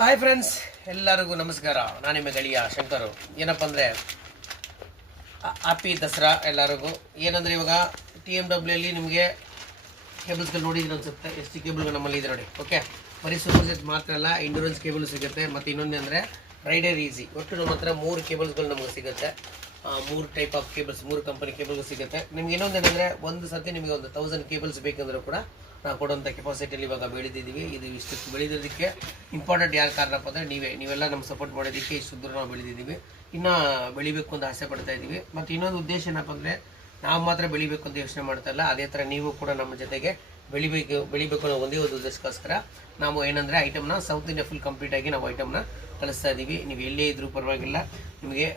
Hi friends, ಎಲ್ಲರಿಗೂ ನಮಸ್ಕಾರ. ನಾನು ನಿಮ್ಮ ಗೆಳೆಯ ಶಂಕರು. ಏನಪ್ಪ ಅಂದರೆ ಹ್ಯಾಪಿ ದಸರಾ ಎಲ್ಲರಿಗೂ. ಏನಂದರೆ ಇವಾಗ TMW ಅಲ್ಲಿ ನಿಮಗೆ ಕೇಬಲ್ಸ್ಗಳು ನೋಡಿದ್ರೆ ಅನಿಸುತ್ತೆ, ಎಷ್ಟು ಕೇಬಲ್ಗಳು ನಮ್ಮಲ್ಲಿ ಇದೆ ನೋಡಿ. ಓಕೆ, ಬರೀ ಸೂಪರ್ ಸೆಟ್ ಮಾತ್ರ ಅಲ್ಲ, ಇಂಡೂರೆನ್ಸ್ ಕೇಬಲ್ ಸಿಗುತ್ತೆ. ಮತ್ತು ಇನ್ನೊಂದು ಅಂದರೆ ರೈಡರ್ ಈಸಿ. ಒಟ್ಟು ನಮ್ಮ ಹತ್ರ 3 ಕೇಬಲ್ಸ್ಗಳು ನಮಗೆ ಸಿಗುತ್ತೆ. 3 ಟೈಪ್ ಆಫ್ ಕೇಬಲ್ಸ್, 3 ಕಂಪನಿ ಕೇಬಲ್ಗಳು ಸಿಗುತ್ತೆ. ನಿಮ್ಗೆ ಇನ್ನೊಂದು ಏನಂದರೆ, ಒಂದು ಸರ್ತಿ ನಿಮಗೆ ಒಂದು 1000 ಕೇಬಲ್ಸ್ ಬೇಕಂದ್ರೂ ಕೂಡ ನಾವು ಕೊಡುವಂಥ ಕೆಪಾಸಿಟಿಯಲ್ಲಿ ಇವಾಗ ಬೆಳೆದಿದ್ದೀವಿ. ಇದು ಇಷ್ಟಕ್ಕೆ ಬೆಳೆದಿದ್ದಕ್ಕೆ ಇಂಪಾರ್ಟೆಂಟ್ ಯಾರು ಕಾರಣಪ್ಪ ಅಂದರೆ ನೀವೆಲ್ಲ ನಮ್ಮ ಸಪೋರ್ಟ್ ಮಾಡೋದಕ್ಕೆ ಇಷ್ಟು ದೂರ ನಾವು ಬೆಳೆದಿದ್ದೀವಿ. ಇನ್ನೂ ಬೆಳಿಬೇಕು ಅಂತ ಆಸೆ ಪಡ್ತಾ ಇದ್ದೀವಿ. ಮತ್ತು ಇನ್ನೊಂದು ಉದ್ದೇಶ ಏನಪ್ಪ ಅಂದರೆ, ನಾವು ಮಾತ್ರ ಬೆಳಿಬೇಕು ಅಂತ ಯೋಚನೆ ಮಾಡ್ತಾ ಇಲ್ಲ, ಅದೇ ಥರ ನೀವು ಕೂಡ ನಮ್ಮ ಜೊತೆಗೆ ಬೆಳಿಬೇಕು ಅನ್ನೋ ಒಂದೇ ಒಂದು ಉದ್ದೇಶಕ್ಕೋಸ್ಕರ ನಾವು ಏನಂದರೆ ಐಟಮ್ನ ಸೌತ್ ಇಂಡಿಯಾ ಫುಲ್ ಕಂಪ್ಲೀಟಾಗಿ ನಾವು ಐಟಮ್ನ ಕಳಿಸ್ತಾ ಇದ್ದೀವಿ. ನೀವು ಎಲ್ಲೇ ಇದ್ರೂ ಪರವಾಗಿಲ್ಲ, ನಿಮಗೆ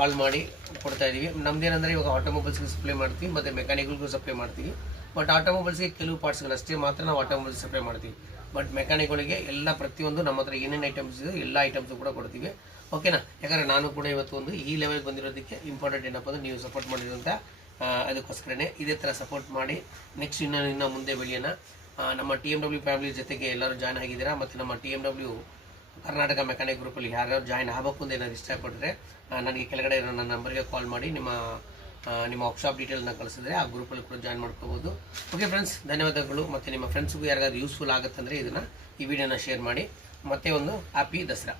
ಕಾಲ್ ಮಾಡಿ ಕೊಡ್ತಾ ಇದ್ದೀವಿ. ನಮ್ದೇನಂದರೆ ಇವಾಗ ಆಟೋಮೊಬೈಲ್ಸ್ಗೆ ಸಪ್ಲೈ ಮಾಡ್ತೀವಿ ಮತ್ತು ಮೆಕ್ಯಾನಿಕಲ್ಗೂ ಸಪ್ಲೈ ಮಾಡ್ತೀವಿ. ಬಟ್ ಆಟೋಮೊಬೈಲ್ಸ್ಗೆ ಕೆಲವು ಪಾರ್ಟ್ಸ್ಗಳಷ್ಟೇ ಮಾತ್ರ ನಾವು ಆಟೋಮೊಬೈಲ್ಸ್ ಸಪ್ಲೈ ಮಾಡ್ತೀವಿ. ಬಟ್ ಮೆಕ್ಯಾನಿಕ್ಗಳಿಗೆ ಎಲ್ಲ ಪ್ರತಿಯೊಂದು ನಮ್ಮ ಹತ್ರ ಏನೇನು ಐಟಮ್ಸ್ ಇದೆ ಎಲ್ಲ ಐಟಮ್ಸು ಕೂಡ ಕೊಡ್ತೀವಿ. ಓಕೆನಾ? ಯಾಕಂದರೆ ನಾನು ಕೂಡ ಇವತ್ತು ಒಂದು ಈ ಲೆವೆಲ್ಗೆ ಬಂದಿರೋದಕ್ಕೆ ಇಂಪಾರ್ಟೆಂಟ್ ಏನಪ್ಪ ಅಂದರೆ ನೀವು ಸಪೋರ್ಟ್ ಮಾಡಿದ್ರು ಅಂತ, ಅದಕ್ಕೋಸ್ಕರನೇ ಇದೇ ಥರ ಸಪೋರ್ಟ್ ಮಾಡಿ ನೆಕ್ಸ್ಟ್ ಇನ್ನೂ ಮುಂದೆ ಬೆಳೆಯೋಣ. ನಮ್ಮ TMW ಫ್ಯಾಮಿಲಿ ಜೊತೆಗೆ ಎಲ್ಲರೂ ಜಾಯ್ನ್ ಆಗಿದ್ದೀರಾ. ಮತ್ತು ನಮ್ಮ TMW ಕರ್ನಾಟಕ ಮೆಕ್ಯಾನಿಕ್ ಗ್ರೂಪಲ್ಲಿ ಯಾರ್ಯಾರು ಜಾಯ್ನ್ ಆಗಬೇಕು ಅಂತ ಏನಾದ್ರು ಇಷ್ಟಪಟ್ಟರೆ ನನಗೆ ಕೆಳಗಡೆ ಇರೋ ನನ್ನ ನಂಬರ್ಗೆ ಕಾಲ್ ಮಾಡಿ ನಿಮ್ಮ ವರ್ಕ್ಶಾಪ್ ಡೀಟೇಲ್ನ ಕಳಿಸಿದ್ರೆ ಆ ಗ್ರೂಪಲ್ಲಿ ಕೂಡ ಜಾಯ್ನ್ ಮಾಡ್ಕೋಬೋದು. ಓಕೆ ಫ್ರೆಂಡ್ಸ್, ಧನ್ಯವಾದಗಳು. ಮತ್ತು ನಿಮ್ಮ ಫ್ರೆಂಡ್ಸ್ಗೂ ಯಾರಿಗಾದ್ರು ಯೂಸ್ಫುಲ್ ಆಗುತ್ತಂದರೆ ಈ ವಿಡಿಯೋನ ಶೇರ್ ಮಾಡಿ. ಮತ್ತೆ ಒಂದು ಹ್ಯಾಪಿ ದಸರಾ.